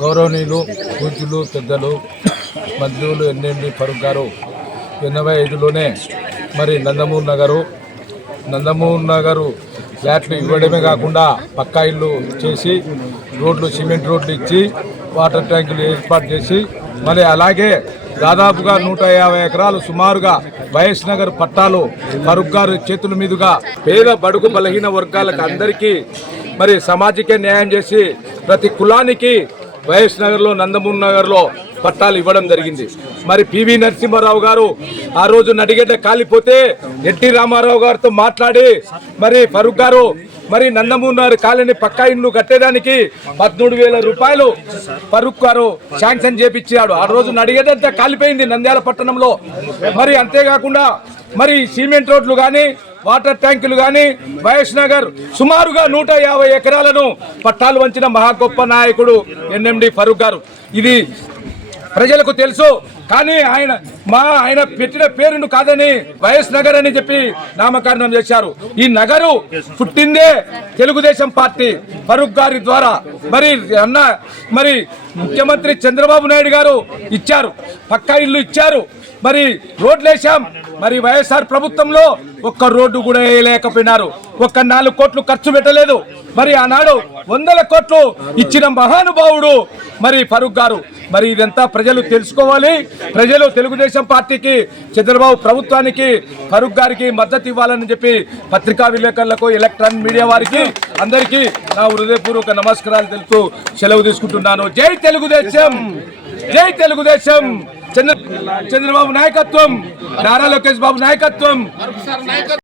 గౌరవనీయులు పూజ్యులు పెద్దలు మంత్రులు ఎన్ఎండి ఫరూక్ గారు 85లోనే మరి నందమూరి నగరు ఫ్లాట్లు ఇవ్వడమే కాకుండా పక్కా ఇల్లు చేసి రోడ్లు సిమెంట్ రోడ్లు ఇచ్చి వాటర్ ట్యాంకులు ఏర్పాటు చేసి మరి అలాగే దాదాపుగా 150 ఎకరాలు సుమారుగా వైఎస్ నగర్ పట్టాలు ఫరూక్ గారు చేతుల మీదుగా పేద బడుగు బలహీన వర్గాలకు అందరికీ మరి సామాజిక న్యాయం చేసి ప్రతి కులానికి వైఎస్ నగర్లో నందమూరి నగర్లో పట్టాలు ఇవ్వడం జరిగింది. మరి పివి నరసింహారావు గారు ఆ రోజు నడిగడ్డ కాలిపోతే ఎన్టీ రామారావు గారితో మాట్లాడి మరి ఫరూక్ గారు మరి నందమూరి నగర్ కాలనీ పక్కా ఇల్లు కట్టేదానికి 13,000 రూపాయలు ఫరూక్ గారు శాంక్షన్ చేపించాడు. ఆ రోజు నడిగడ్డ కాలిపోయింది నంద్యాల పట్టణంలో. మరి అంతేకాకుండా మరి సిమెంట్ రోడ్లు కానీ వాటర్ ట్యాంకులు కానీ వైఎస్ నగర్ సుమారుగా 150 ఎకరాలను పట్టాలు వంచిన మహా గొప్ప నాయకుడు ఎన్ఎండి ఫరూక్ గారు. ఇది ప్రజలకు తెలుసు. కానీ ఆయన పెట్టిన పేరును కాదని వైఎస్ నగర్ అని చెప్పి నామకరణం చేశారు. ఈ నగరు పుట్టిందే తెలుగుదేశం పార్టీ ఫరూక్ గారి ద్వారా. మరి ముఖ్యమంత్రి చంద్రబాబు నాయుడు గారు ఇచ్చారు, పక్కా ఇల్లు ఇచ్చారు, మరి రోడ్లు వేశాం. మరి వైఎస్ఆర్ ప్రభుత్వంలో ఒక్క రోడ్డు కూడా వేయలేకపోయినారు. ఒక్క 4 కోట్లు ఖర్చు పెట్టలేదు. మరి ఆనాడు 100 కోట్లు ఇచ్చిన మహానుభావుడు మరి ఫరూక్ గారు. మరి ఇదంతా ప్రజలు తెలుసుకోవాలి. ప్రజలు తెలుగుదేశం పార్టీకి, చంద్రబాబు ప్రభుత్వానికి, ఫరూక్ గారికి మద్దతు ఇవ్వాలని చెప్పి పత్రికా విలేకరులకు, ఎలక్ట్రానిక్ మీడియా వారికి అందరికీ నా హృదయపూర్వక నమస్కారాలు తెలుపుతూ సెలవు తీసుకుంటున్నాను. జై తెలుగుదేశం, జై తెలుగుదేశం. చంద్రబాబు నాయకత్వం, నారా లోకేష్ బాబు నాయకత్వం.